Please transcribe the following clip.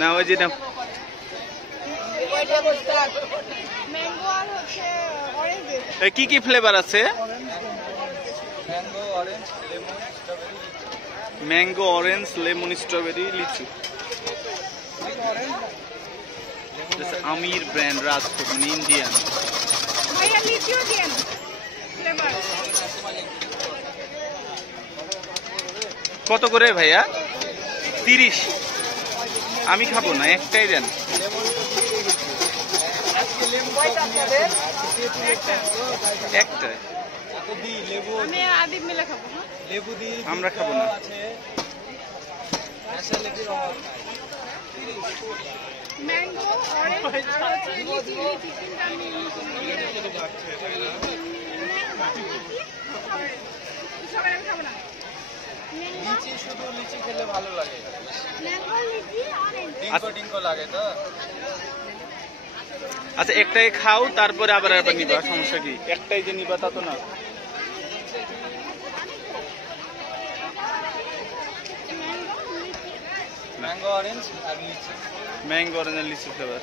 না ওই যে ম্যাঙ্গো আর হচ্ছে অরেঞ্জ। কি কি ফ্লেভার আছে? ম্যাঙ্গো, অরেঞ্জ, লেমন, স্ট্রবেরি, লিচু। আমির ব্র্যান্ড রাজপুর মানে ইন্ডিয়ান। ভাইয়া লিচিও দেন ফ্লেভার। কত করে ভাইয়া? 30। আমি খাবো না, একটাই দেন। একটাই আমি আদিব মিলে খাবো। আমরা খাবো না। ম্যাঙ্গো, অরেঞ্জ আর হচ্ছে লিচি। লিচি তিনটা আমি সবাই খাবো না। লিচি শুধু লিচি খেলে ভালো লাগে। ম্যাঙ্গো, লিচি, অরেঞ্জ। ডিঙ্কো লাগে তো। আচ্ছা একটাই খাও, তারপরে আবার নিবা, সমস্যা কি? একটাই যে নিবা তা তো না। ম্যাঙ্গো, অরেঞ্জ আর লিচি। ম্যাঙ্গো, অরেঞ্জ আর লিচি ফ্লেভার।